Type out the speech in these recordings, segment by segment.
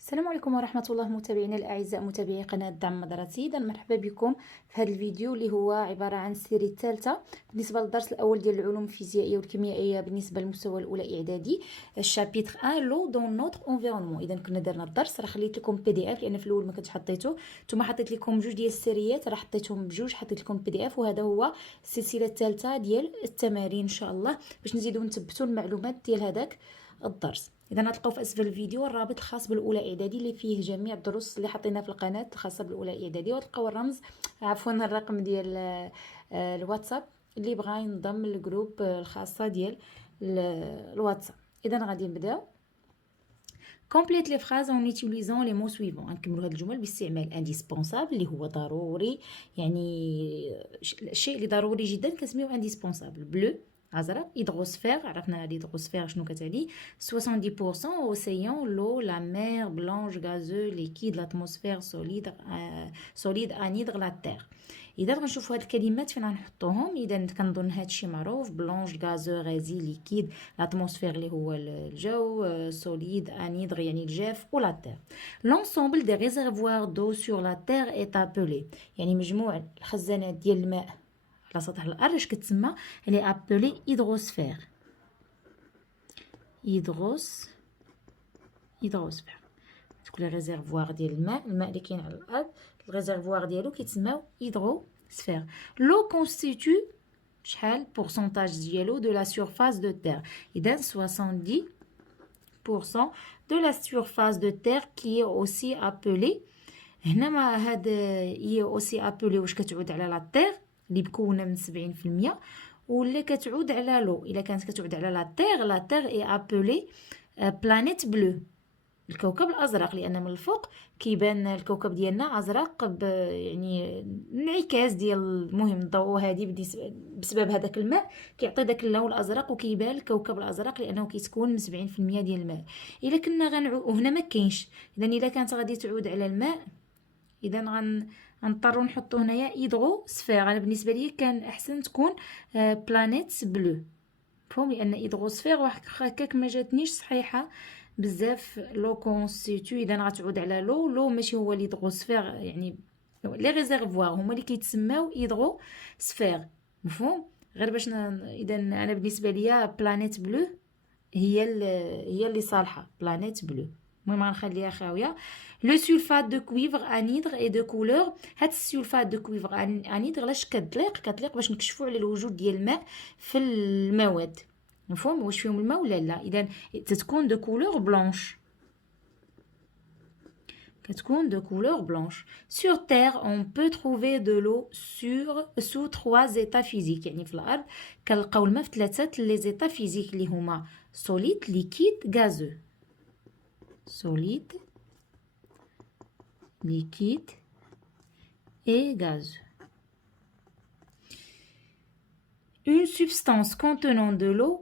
السلام عليكم ورحمة الله متابعينا الأعزاء متابعي قناة دعم مدرسي. إذا مرحبا بكم في هذا الفيديو اللي هو عبارة عن السيري الثالثة بالنسبة للدرس الأول ديال العلوم الفيزيائية والكيميائية بالنسبة للمستوى الأولى إعدادي، الشابيتر 1 لو دون نوتر انفيرونمون. إذا كنا درنا الدرس، راه خليت لكم بي دي اف لأن في الأول ما كنتش حطيته، ثم حطيت لكم جوج ديال السيريات، راه حطيتهم بجوج، حطيت لكم بي دي اف، وهذا هو السلسلة الثالثة ديال التمارين إن شاء الله باش نزيدو نثبتوا المعلومات ديال هذاك الدرس. اذا غتلقاو في اسفل الفيديو الرابط الخاص بالاولى اعدادي اللي فيه جميع الدروس اللي حطيناها في القناه الخاصه بالاولى اعدادي، وتلقاو الرمز عفوا الرقم ديال الواتساب اللي بغى ينضم للجروب الخاصه ديال الواتساب. اذا غادي نبداو. كومبليت لي فراز اون يوتيليزون لي مو سويفون. غنكملوا هاد الجمل باستعمال انديسبونسابل اللي هو ضروري، يعني الشيء اللي ضروري جدا كنسميو انديسبونسابل. بلو ازرق، هيدروسفير عرفنا الهيدروسفير شنو كتعني، 70% اوسيان، لو، لا مير، بلانش، غازو، ليكيد، لاتموسفير، سوليد انيدغ، لا تير. اذا غنشوفوا هاد الكلمات فين غنحطوهم، اذا كنظن هادشي معروف، بلانش، غازو، غازي، ليكيد، لاتموسفير اللي هو الجو، سوليد انيدغ يعني الجاف، ولا تير. لونسومبل دي ريزيرفوار دو سور لا تير ايت ابلي، يعني مجموع الخزانات ديال الماء على سطح الارض اش كتسمى، هي ابلي هيدروسفير. هيدروسفير تكون ريزيرفوار ديال الماء اللي كاين على الارض، الريزيرفوار ديالو كيتسمى هيدروسفير. لو كونستيتو شحال pourcentage ديالو دو لا سورفاس دو تير، اذا 70% de la surface de terre qui est aussi appelée. هنا ما هاد هي اوسي ابولي واش كتعود على لا تير اللي مكونه من 70%، ولا كتعود على لو. الا كانت كتعود على لا تير اي ابولي بلانيت بلو، الكوكب الازرق، لان من الفوق كيبان الكوكب ديالنا ازرق يعني انعكاس ديال المهم الضوء هذه بسبب هذاك الماء كيعطي داك اللون الازرق وكيبان الكوكب الازرق لانه كيتكون من 70% ديال الماء. الا كنا وهنا ما كاينش، اذا الا كانت غادي تعود على الماء اذا غنضطروا نحطوا هنايا هيدرو سفير. انا بالنسبه لي كان احسن تكون بلانيت بلو، فهم، لان هيدرو سفير هكاك ما جاتنيش صحيحه بزاف. لو كونستيتو اذا غتعود على لو ماشي هو ليدرو سفير، يعني لي ريزيرفوار هما اللي كيتسماو هيدرو سفير، مفهوم. غير باش اذا انا بالنسبه ليا بلانيت بلو هي اللي صالحه، بلانيت بلو. المهم غنخليها خاويه. لو سولفات دو كويفر انيدر اي دو كولور. هاد السولفات دو كويفر انيدر لاش كتليق باش نكشفوا على الوجود ديال الماء في المواد، مفهوم، واش فيهم الماء ولا لا. اذا تتكون دو كولور بلانش، كتكون دو كولور بلانش. sur terre on peut trouver de l'eau sous 3 états physiques، يعني في الارض كنلقاو الماء في 3 لي زيتا فيزيك اللي هما solide, liquide, gazeux. solide, liquide et gazeux. Une substance contenant de l'eau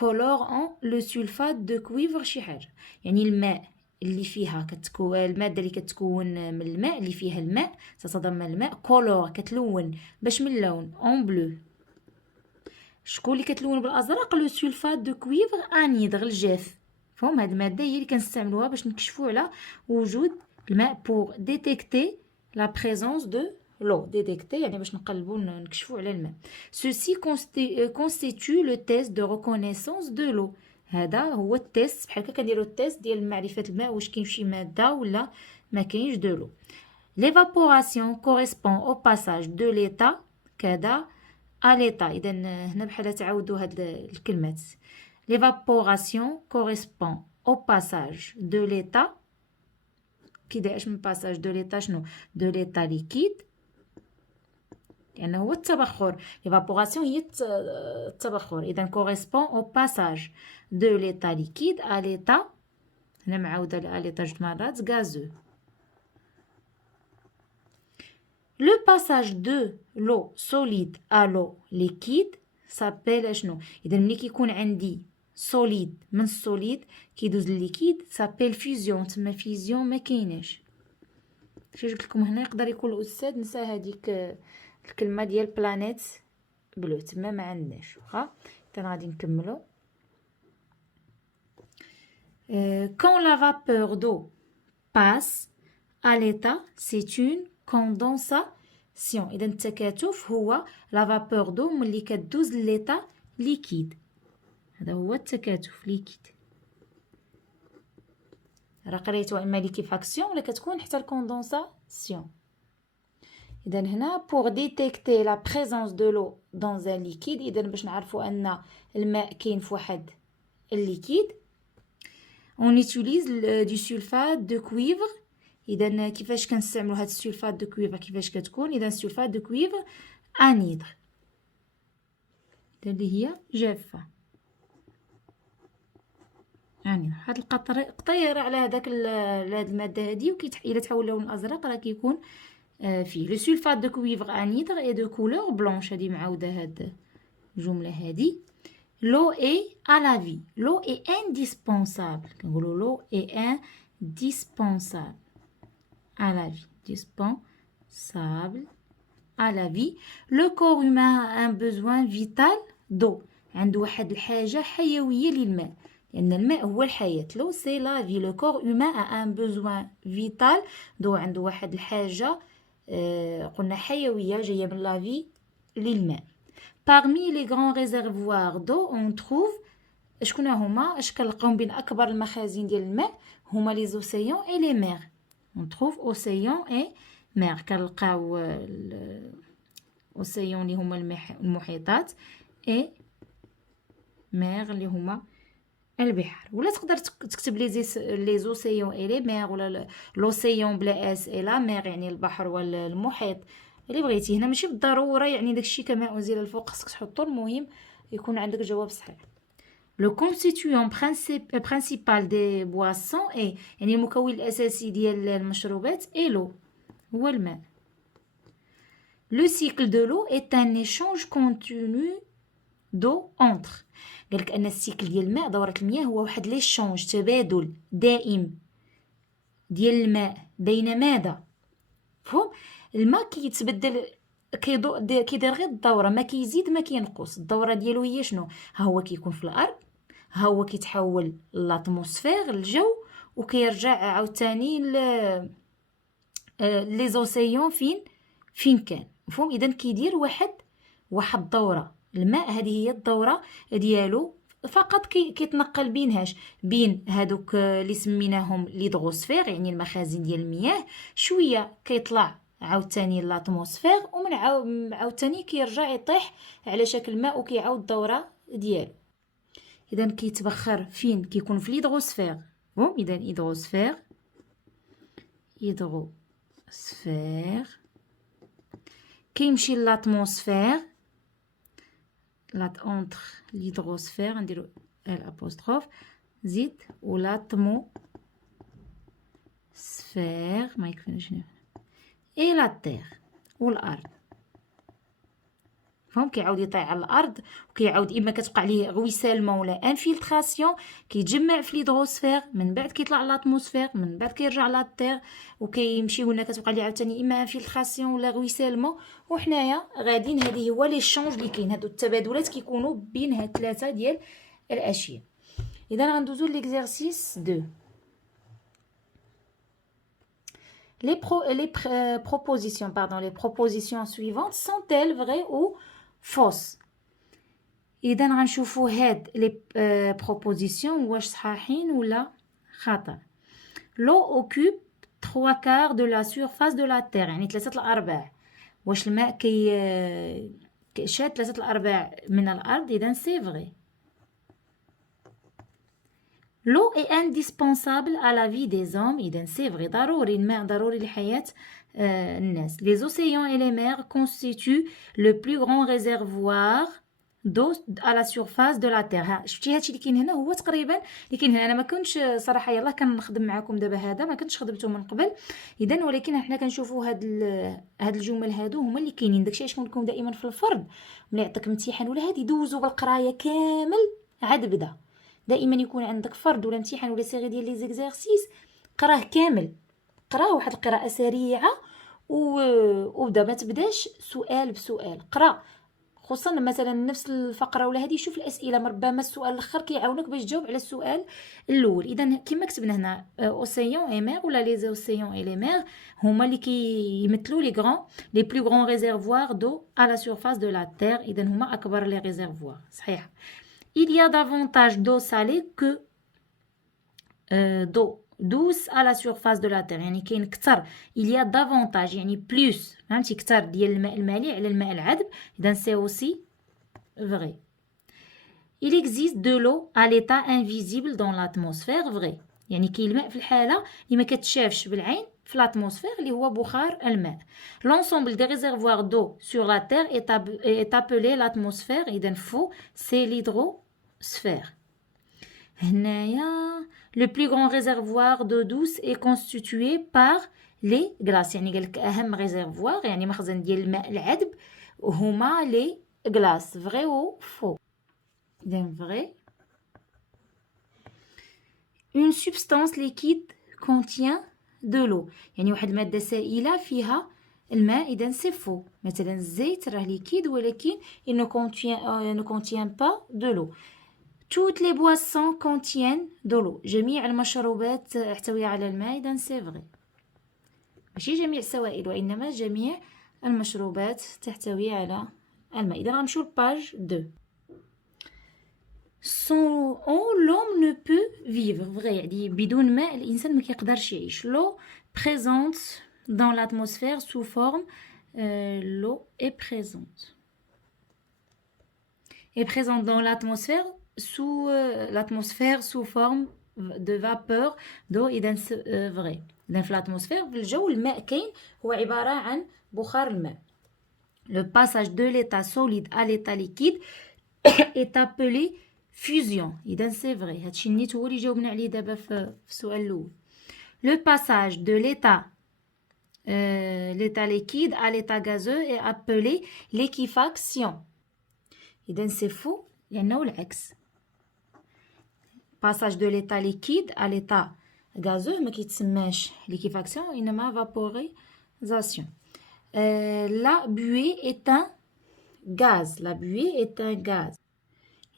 colore en le sulfate de cuivre شي حاجة، يعني الماء اللي فيها كتكون المادة اللي كتكون من الماء اللي فيها الماء تتضمن الماء، كولور كتلون باش من اللون، اون بلو شكون اللي كتلون بالازرق، لو سولفات دو كويفر انيدغ الجاف. فهم هاد المادة هي اللي كنستعملوها باش نكشفوا على وجود الماء بور ديتيكتي لا بريزونس دو لو. ديتيكتي يعني باش نقلبوا نكشفوا على الماء. سوسي كونستيتو لو تيست دو ريكونيسونس دو لو. هذا هو التيست، بحال هكا كنديروا التيست ديال معرفة الماء واش كاين شي مادة ولا ما كاينش دو لو. ليفابوراسيون كوريسبون او باساج دو ليتا كذا à l'état. إذا هنا بحال تعاودوا هاد الكلمات. l'évaporation correspond au passage de l'état. كي اش من passage de l'état شنو، de l'état liquide لأنه هو التبخر. l'évaporation هي التبخر. إذا correspond au passage de l'état liquide à l'état، هنا معاودة à l'état جوج مرات، gazeux. Le passage de l'eau solide à l'eau liquide s'appelle شنو. اذا ملي كيكون عندي سوليد من السوليد كيدوز للليكيد s'appelle فيزيون، تما فيزيون ما كايناش. شي قلت لكم هنا يقدر يكون الاستاذ نسى هذيك الكلمه ديال بلانيت بلو، تما ما عندناش. واخا اذا غادي نكملوا. Quand la vapeur d'eau passe à l'état, c'est une condensation. إذا التكاتف هو la vapeur d'eau ملي كدوز l'état liquide. هذا هو التكاتف liquide. راه قريتو اما ليكيفاكسيون ولا كتكون حتى الكوندونساسيون. إذا هنا pour détecter la présence de l'eau dans un liquide، إذا باش نعرفوا أن الماء كاين في واحد الليكيد، on utilise du sulfate de cuivre. إذا كيفاش كنستعملوا هاد السلفات دو كويفر كيفاش كتكون؟ إذا السلفات دو كويفر انيدر اللي هي جافة، يعني هاد القطير على هذاك هاد المادة هادي، إلا تحول اللون الأزرق راه كيكون فيه لو سلفات دو كويفر انيدر اي دو كولور بلونش. هادي معاودة هاد الجملة هادي. L'eau est à la vie. L'eau est indispensable. L'eau est indispensable à la vie. Indispensable à la vie. Le corps humain a un besoin vital d'eau. عنده واحد الحاجة حيوية للماء، لأن الماء هو الحياة. L'eau c'est la vie. Le corps humain a un besoin vital d'eau. عنده واحد الحاجة قلنا حيوية جاية من la vie للماء. Parmi les grands réservoirs d'eau on trouve شكون هما؟ اش كنلقاو بين اكبر المخازن ديال الماء؟ هما les océans et les mers. On trouve océans et mers. كنلقاو الاوسيون اللي هما المحيطات et mer اللي هما البحار. ولا تقدر تكتب لي زوسيون اي لي مير، ولا لوسيون بلا اس اي لا مير يعني البحر والمحيط اللي بغيتي. هنا ماشي بالضروره يعني داكشي كما انزل الفوق خصك تحطو، المهم يكون عندك جواب صحيح. لو constituant principal des boissons est يعني المكون الاساسي ديال المشروبات اي لو هو الماء. Le cycle de l'eau est un échange continu d'eau entre. قالك ان السيكل ديال الماء، دورة المياه، هو واحد ليشونج تبادل دائم ديال الماء بين ماذا؟ فهم؟ الماء كيتبدل، كيدير غير الدورة، ما كيزيد ما كينقص. الدورة ديالو هي شنو؟ ها هو كيكون في الارض، ها هو كيتحول لاتموسفير الجو، وكيرجع عاوتاني لي زوسيون فين كان. مفهوم؟ اذا كيدير واحد الدورة. الماء هذه هي الدورة ديالو، فقط كيتنقل بين هادوك اللي سميناهم ليدغوسفير يعني المخازن ديال المياه، شويه كيطلع عاوتاني لاتموسفير، ومن عاوتاني كيرجع يطيح على شكل ماء وكيعاود الدوره ديالو. اذا كيتبخر فين؟ كيكون في ليدغوسفير. اذا هيدروسفير كيمشي لاتموسفير، اونتر ليدروسفير نديرو الابوستروف زيد ولاتموسفير ما يكفيناش اي لا تير والارض. فهم؟ كيعاود يطيح على الارض، وكيعاود اما كتوقع ليه غويسالمون ولا انفلتراسيون، كيتجمع في ليدروسفير، من بعد كيطلع لاتموسفير، من بعد كيرجع لا تير وكيمشي، ولا كتوقع ليه عاوتاني اما انفلتراسيون ولا غويسالمون. وحنايا غاديين هذه هو لي شونج اللي كاين، هادو التبادلات كيكونوا بين هاد ثلاثه ديال الاشياء. اذا غندوزو ليكزارسيس 2. Les propositions suivantes sont-elles vraies ou fausses؟ إذا غنشوفوا هاد لي بروبوزيسيون واش صحاحين ولا خطأ. L'eau occupe 3/4 de la surface de la terre، يعني 3/4. واش الماء شاد 3/4 من الأرض؟ إذا سي فغي. L'eau est indispensable à la vie des hommes. إذا سي فغي، ضروري الماء، ضروري لحياة الناس. Les océans et les mers constituent le plus grand réservoir d'eau à la surface de la terre. شفتي هادشي اللي كاين هنا هو تقريبا اللي كاين هنا. انا ما كنتش صراحه يلاه كنخدم معكم دابا، هذا ما كنتش خدمته من قبل. اذا ولكن حنا كنشوفوا هاد الجمل هادو هما اللي كاينين. داكشي علاش كنقول لكم دائما في الفرض ملي يعطيك امتحان ولا هادي دوزوا بالقرايه كامل عاد بدا. دائما يكون عندك فرض ولا امتحان ولا سيري ديال لي زيكزارسيس، قراه كامل، قراه واحد القراءه سريعه وبدا، ما تبداش سؤال بسؤال. قرا خصوصا مثلا نفس الفقره ولا هذه. شوف الاسئله، ربما السؤال الاخر كيعاونك باش تجاوب على السؤال الاول. اذا كما كتبنا هنا اوسيون اي مير ولا لي اوسيون اي لي مير هما اللي كيمثلوا لي بلو غران ريزيرفوار دو à la surface de la terre. اذا هما اكبر لي ريزيرفوار، صحيح. il y a davantage d'eau salée que d'eau douce à la surface de la terre. يعني كاين كثر، il y a davantage يعني plus، فهمتي، كثر ديال الماء المالح على الماء العذب. اذا c'est aussi vrai. il existe de l'eau à l'état invisible dans l'atmosphère. vrai. يعني كاين الماء في الحاله اللي ما كتشافش بالعين في l'atmosphère اللي هو بخار الماء. l'ensemble des réservoirs d'eau sur la terre est appelé l'atmosphère. اذا faux، c'est l'hydrosphère. هنايا le plus grand réservoir d'eau douce est constitué par les glaces. يعني قالك اهم réservoir يعني مخزن ديال الماء العذب هما les glaces. vrai ou faux؟ إذن vrai. une substance liquide contient de l'eau. يعني واحد المادة سائلة فيها الماء. إذن c'est faux. مثلا الزيت راه liquide ولكن il ne contient pas de l'eau. toutes les boissons contiennent de l'eau. جميع المشروبات تحتوي على الماء. إذن c'est vrai. ماشي جميع السوائل وإنما جميع المشروبات تحتوي على الماء. إذن غنمشيو لباج 2. sans eau l'homme ne peut vivre. vrai. يعني بدون ماء الإنسان ما كيقدرش يعيش. l'eau présente dans l'atmosphère sous forme l'eau est présente dans l'atmosphère sous forme de vapeur d'eau. إذا vrai. إذا في l'atmosphère في الجو الماء كاين، هو عبارة عن بخار الماء. le passage de l'état solide à l'état liquide est appelé fusion. إذا c'est vrai. هادشي نيت هو اللي جاوبنا عليه دابا في السؤال الأول. le passage de l'état liquide à l'état gazeux est appelé liquéfaction. إذا c'est faux لأنه العكس. passage de l'état liquide à l'état gazeux ما كيتسماش liquéfaction إنما vaporisation. la buée est un gaz. la buée est un gaz.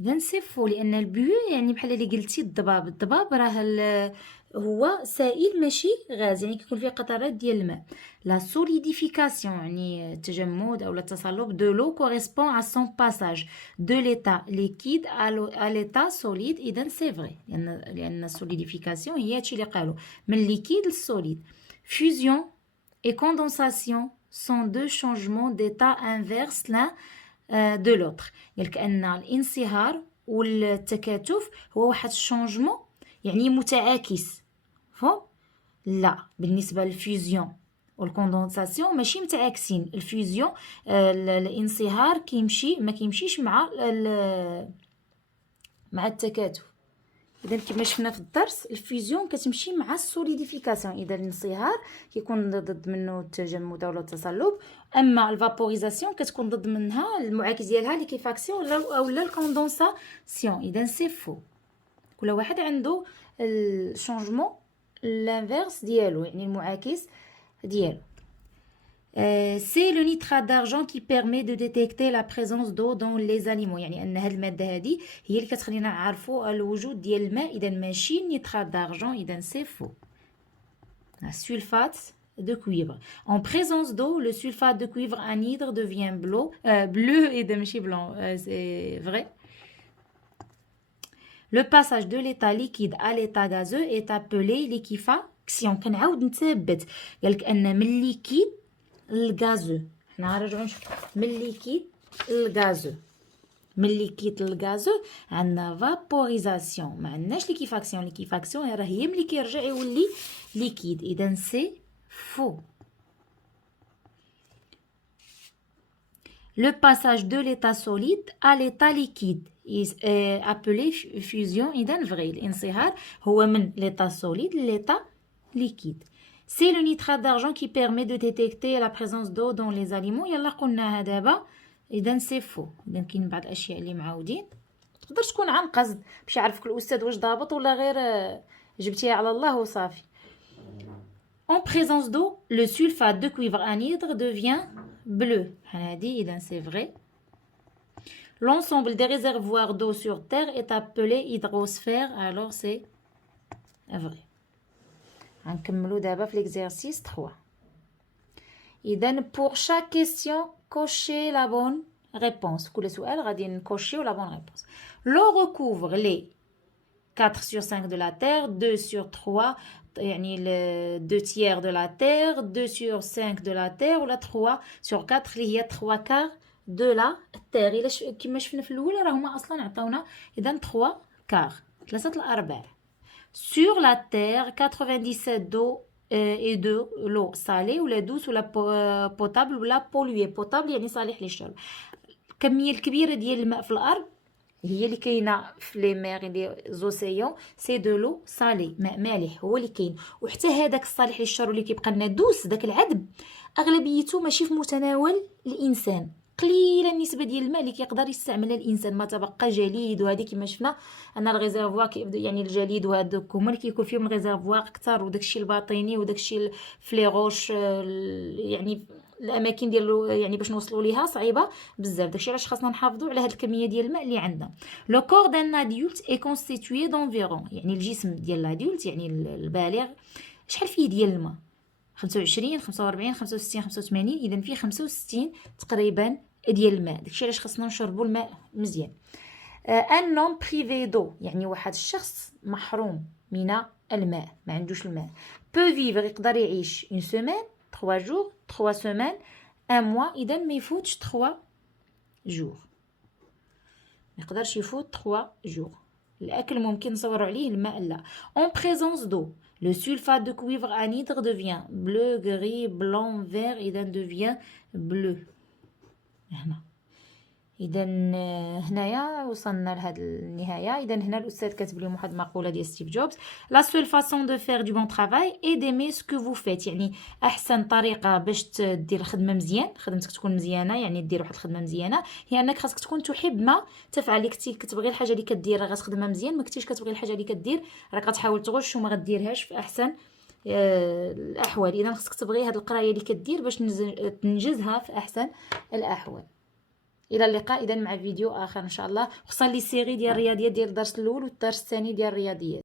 إذا c'est faux لأن البوي يعني بحال اللي قلتي الضباب راه هو سائل ماشي غاز، يعني كيكون فيه قطرات ديال الماء. لا سوليديفيكاسيون يعني التجمد أو التصلب de l'eau correspond à son passage de l'état liquide à l'état solide. إذا c'est vrai لأن السوليديفيكاسيون هي هادشي اللي قالوا من liquide للسوليد. fusion et condensation sont deux changements d'état inverses l'un de l'autre. قالك أن الانصهار والتكاتف هو واحد الشونجمون يعني متعاكس. فهم؟ لا، بالنسبة للفيزيون والكوندنساسيون ماشي متعاكسين. الفيزيون الانصهار ما كيمشيش مع التكاتف. اذا كما شفنا في الدرس الفيزيون كتمشي مع السوليديفيكاسيون. اذا الانصهار كيكون ضد منه التجمد او التصلب، اما الفابوريزاسيون كتكون ضد منها المعاكس ديالها ليكيفاكسيون اولا الكوندنساسيون. اذا سي فو. كل واحد عنده الشونجمون لانفيرس ديالو يعني المعاكس ديالو. c'est le nitrate d'argent qui permet de détecter la présence d'eau dans les aliments. يعني ان هاد الماده هذه هي اللي كتخلينا نعرفوا الوجود ديال الماء. اذا ماشي نيترات دارجون. اذا سي فو. sulfate de cuivre. En présence d'eau, le sulfate de cuivre anhydre devient bleu et ماشي blanc. c'est vrai. le passage de l'état liquide à l'état gazeux est appelé liquéfaction. كنعاود نثبت قالك ان من ليكيد الغازو. حنا غنرجعو نشوفو من ليكيد للغازو. من ليكيد للغازو عندنا فابوريزاسيون، ما عندناش ليكيفاكسيون. ليكيفاكسيون راه هي ملي كيرجع يولي ليكيد. اذا سي فو. le passage de l'état solide à l'état liquide est appelé fusion. اذا vrai. الانصهار هو من l'état solide l'état liquide. c'est le nitrate d'argent qui permet de détecter la présence d'eau dans les aliments. يلا قلناها دابا. اذا سي فو. اذا كاين بعض الاشياء اللي معاودين تقدر تكون عن قصد باش يعرفك الاستاذ واش ضابط ولا غير جبتيها على الله وصافي. en présence d'eau le sulfate de cuivre anhydre devient bleu. بحال هادي. اذا سي vrai. L'ensemble des réservoirs d'eau sur Terre est appelé hydrosphère. Alors c'est vrai. غنكملو دابا في l'exercice 3. إذن pour chaque question cochez la bonne réponse. كل سؤال غادي نكوشيو la bonne réponse. L'eau recouvre les 4 sur 5 de la Terre, 2 sur 3 يعني 2 tiers de la Terre, 2 sur 5 de la Terre ولا 3 sur 4 اللي هي 3 quarts de la Terre. إلا كما شفنا في الأول راه هما أصلا عطاونا إذن 3 quarts 3/4. Sur la Terre 97 d'eau et de l'eau salée ولا douce ولا potable ولا polluée. potable يعني صالح للشرب. الكمية الكبيرة ديال الماء في الأرض هي اللي كاينه في لي ميغ لي زوسيون سي دو لو سالي ماء مالح هو اللي كاين. وحتى هذاك الصالح للشرب اللي كيبقى لنا دوس داك العذب اغلبيته ماشي في متناول الانسان. قليله النسبه ديال الماء اللي كيقدر يستعملها الانسان. ما تبقى جليد وهذه كما شفنا ان الريزيرفوار يعني الجليد وهذوك هما اللي كيكون فيهم الريزيرفوار اكثر وداكشي الباطيني وداكشي فليغوش يعني الاماكن ديالو يعني باش نوصلوا ليها صعيبه بزاف. داكشي علاش خاصنا نحافظوا على هاد الكميه ديال الماء اللي عندنا. لو كور دان ادولت اي كونستيتوي دونفيرون يعني الجسم ديال الادولت يعني البالغ شحال فيه ديال الماء 25 45 65 85 اذا فيه 65 تقريبا ديال الماء. داكشي علاش خاصنا نشربوا الماء مزيان. ان نوم بريفي دو يعني واحد الشخص محروم من الماء ما عندوش الماء. بو فيفر يقدر يعيش اون سيمين 3 جور 3 سيمين 1 موا. اذا ما يفوتش 3 جور ما يقدرش يفوت 3 جور. الاكل ممكن نصوروا عليه الماء لا. اون بريزونس دو le sulfate de cuivre anhydre devient bleu gris blanc vert اذا devient bleu. هنا اذا هنايا وصلنا لهاد النهايه. اذا هنا الاستاذ كاتب لهم واحد المقوله ديال ستيف جوبز لا سول فاصون دو فير دو بون طرافاي اي ديمي سكو فو فيت يعني احسن طريقه باش دير الخدمه مزيان خدمتك تكون مزيانه يعني دير واحد الخدمه مزيانه هي انك خاصك تكون تحب ما تفعل. كنتي كتبغي الحاجه اللي كدير غتخدمها مزيان ما كنتيش كتبغي الحاجه اللي كدير راك غتحاول تغش وما غديرهاش في احسن الاحوال. اذا خاصك تبغي هاد القرايه اللي كدير باش تنجزها في احسن الاحوال. الى اللقاء اذا مع فيديو اخر ان شاء الله خصوصا لي سيري ديال الرياضيات ديال الدرس الاول والدرس الثاني ديال الرياضيات.